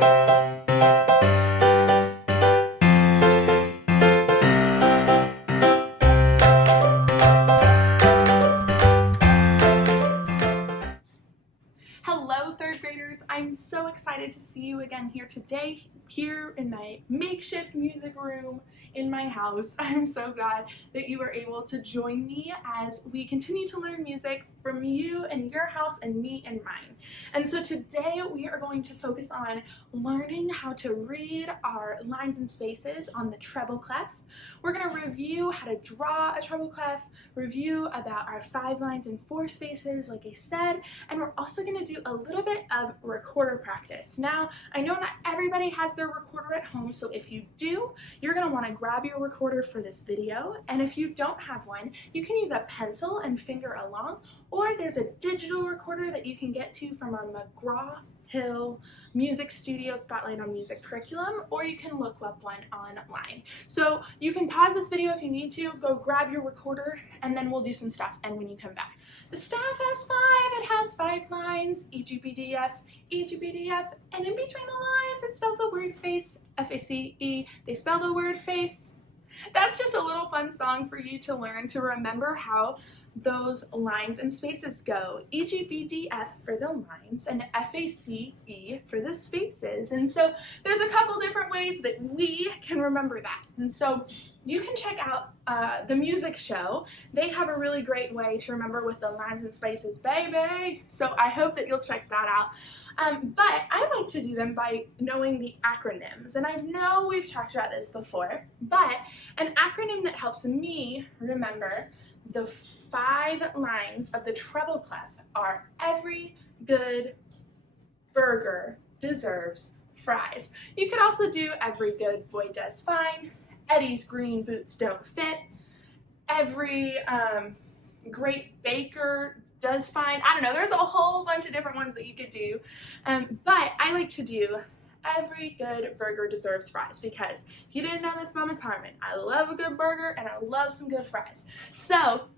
Hello, third graders. I'm so excited to see you again here today, here in my makeshift music room in my house. I'm so glad that you were able to join me as we continue to learn music from you and your house and me and mine. And so today we are going to focus on learning how to read our lines and spaces on the treble clef. We're going to review how to draw a treble clef, review about our 5 lines and 4 spaces like I said, and we're also going to do a little bit of recorder practice. Now, I know not everybody has their recorder at home, so if you do, you're going to want to grab your recorder for this video, and if you don't have one, you can use a pencil and finger along, or there's a digital recorder that you can get to from our McGraw Hill Music Studio Spotlight on Music curriculum, or you can look up one online. So you can pause this video if you need to, go grab your recorder, and then we'll do some stuff, and when you come back. The staff has 5, it has 5 lines, E, G, B, D, F, E, G, B, D, F, and in between the lines it spells the word face, F-A-C-E, they spell the word face. That's just a little fun song for you to learn to remember how those lines and spaces go. E, G, B, D, F for the lines and F-A-C-E for the spaces. And so there's a couple different ways that we can remember that. And so you can check out the music show. They have a really great way to remember with the lines and spaces, baby. So I hope that you'll check that out. But I like to do them by knowing the acronyms. And I know we've talked about this before, but an acronym that helps me remember the 5 lines of the treble clef are every good burger deserves fries. You could also do every good boy does fine, Eddie's green boots don't fit, every great baker does fine. I don't know, there's a whole bunch of different ones that you could do, but I like to do every good burger deserves fries, because if you didn't know this about Miss Harmon, I love a good burger and I love some good fries. So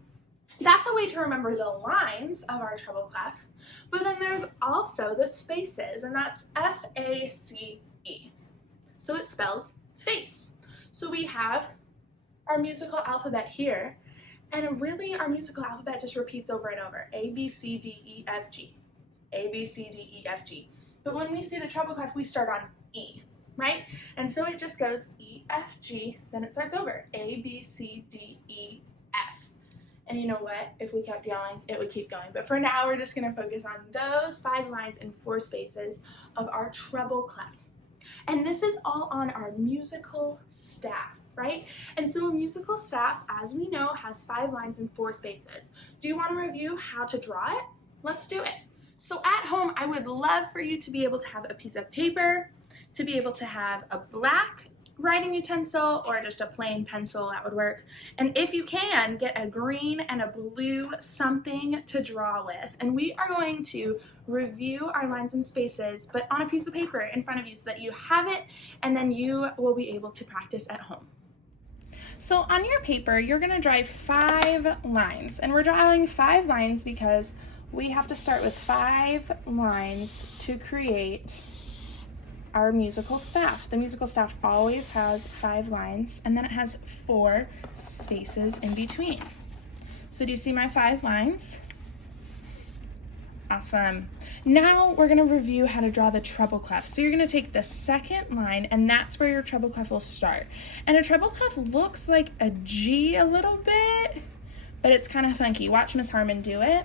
that's a way to remember the lines of our treble clef, but then there's also the spaces, and that's F-A-C-E. So it spells face. So we have our musical alphabet here, and really our musical alphabet just repeats over and over. A, B, C, D, E, F, G. A, B, C, D, E, F, G. But when we see the treble clef, we start on E, right? And so it just goes E, F, G, then it starts over. A, B, C, D, E, F. And you know what? If we kept yelling, it would keep going. But for now, we're just going to focus on those 5 lines and 4 spaces of our treble clef. And this is all on our musical staff, right? And so a musical staff, as we know, has 5 lines and 4 spaces. Do you want to review how to draw it? Let's do it. So at home, I would love for you to be able to have a piece of paper, to be able to have a black writing utensil or just a plain pencil, that would work. And if you can, get a green and a blue something to draw with. And we are going to review our lines and spaces, but on a piece of paper in front of you so that you have it, and then you will be able to practice at home. So on your paper, you're gonna draw 5 lines, and we're drawing 5 lines because we have to start with 5 lines to create our musical staff. The musical staff always has 5 lines, and then it has 4 spaces in between. So do you see my 5 lines? Awesome. Now we're gonna review how to draw the treble clef. So you're gonna take the second line, and that's where your treble clef will start. And a treble clef looks like a G a little bit, but it's kind of funky. Watch Miss Harmon do it.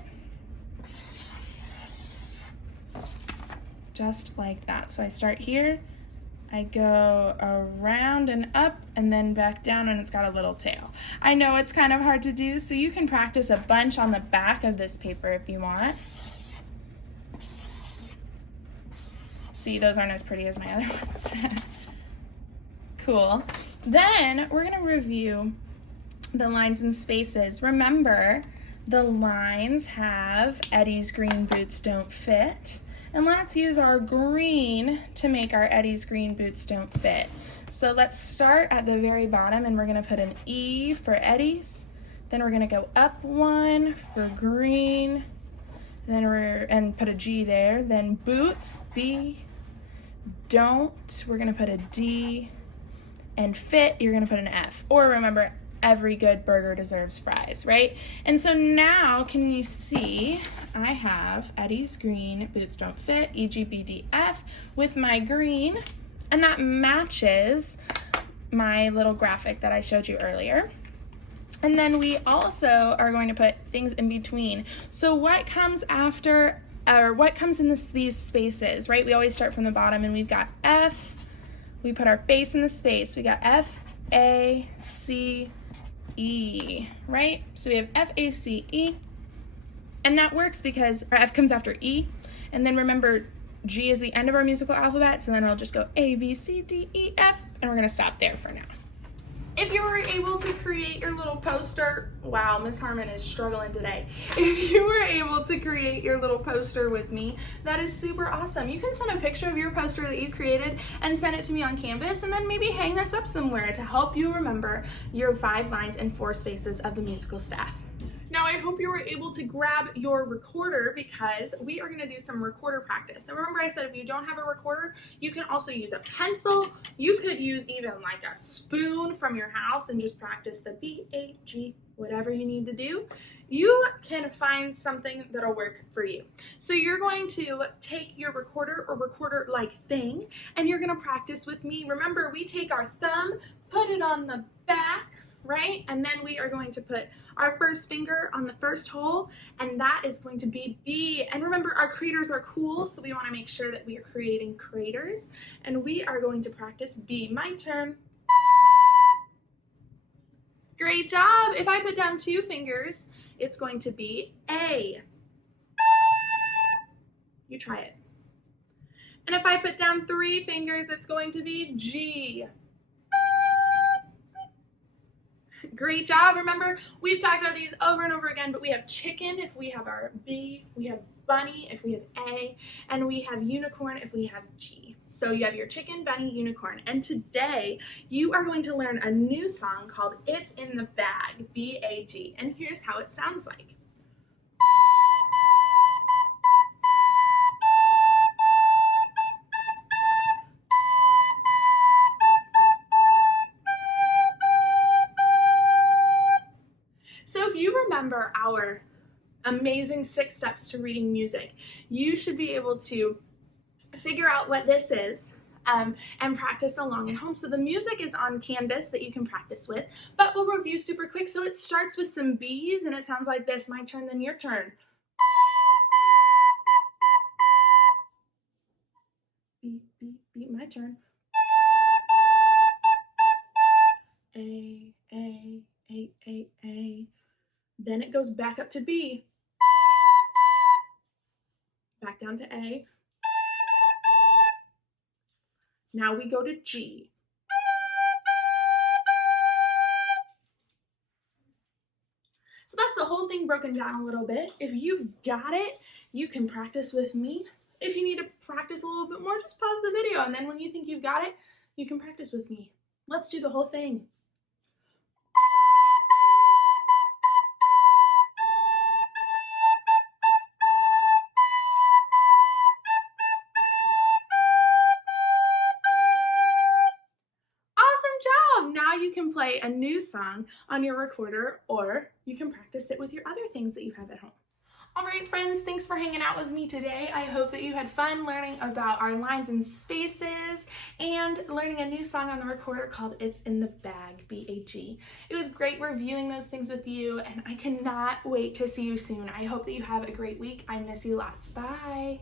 Just like that. So I start here, I go around and up, and then back down, and it's got a little tail. I know it's kind of hard to do, so you can practice a bunch on the back of this paper if you want. See, those aren't as pretty as my other ones. Cool. Then we're gonna review the lines and spaces. Remember, the lines have Eddie's green boots don't fit. And let's use our green to make our Eddie's green boots don't fit. So let's start at the very bottom, and we're gonna put an E for Eddie's. Then we're gonna go up 1 for green. Then and put a G there. Then boots, B, don't, we're gonna put a D, and fit, you're gonna put an F. Or remember, every good burger deserves fries, right? And so now, can you see, I have Eddie's green, boots don't fit, EGBDF with my green, and that matches my little graphic that I showed you earlier. And then we also are going to put things in between. So what comes after, or what comes in these spaces, right? We always start from the bottom, and we've got F, we put our face in the space, we got F, A, C, E, right? So we have F, A, C, E, and that works because our F comes after E, and then remember, G is the end of our musical alphabet, so then I'll just go A, B, C, D, E, F, and we're gonna stop there for now. If you were able to create your little poster, wow, Miss Harmon is struggling today. If you were able to create your little poster with me, that is super awesome. You can send a picture of your poster that you created and send it to me on Canvas, and then maybe hang this up somewhere to help you remember your 5 lines and 4 spaces of the musical staff. Now, I hope you were able to grab your recorder because we are going to do some recorder practice. And remember I said if you don't have a recorder, you can also use a pencil. You could use even like a spoon from your house and just practice the B, A, G, whatever you need to do. You can find something that'll work for you. So you're going to take your recorder or recorder-like thing, and you're going to practice with me. Remember, we take our thumb, put it on the back, right? And then we are going to put our first finger on the first hole, and that is going to be B. And remember, our craters are cool, so we want to make sure that we are creating craters. And we are going to practice B. My turn. Great job. If I put down 2 fingers, it's going to be A. You try it. And if I put down 3 fingers, it's going to be G. Great job. Remember, we've talked about these over and over again, but we have chicken if we have our B, we have bunny if we have A, and we have unicorn if we have G. So you have your chicken, bunny, unicorn. And today you are going to learn a new song called It's in the Bag, B-A-G. And here's how it sounds like. So if you remember our amazing 6 steps to reading music, you should be able to figure out what this is and practice along at home. So the music is on Canvas that you can practice with, but we'll review super quick. So it starts with some B's and it sounds like this. My turn, then your turn. B, B, B, my turn. A, A, A, A, A. Then it goes back up to B. Back down to A. Now we go to G. So that's the whole thing broken down a little bit. If you've got it, you can practice with me. If you need to practice a little bit more, just pause the video, and then when you think you've got it, you can practice with me. Let's do the whole thing. Now you can play a new song on your recorder, or you can practice it with your other things that you have at home. All right, friends, thanks for hanging out with me today. I hope that you had fun learning about our lines and spaces and learning a new song on the recorder called It's in the Bag, B-A-G. It was great reviewing those things with you, and I cannot wait to see you soon. I hope that you have a great week. I miss you lots. Bye.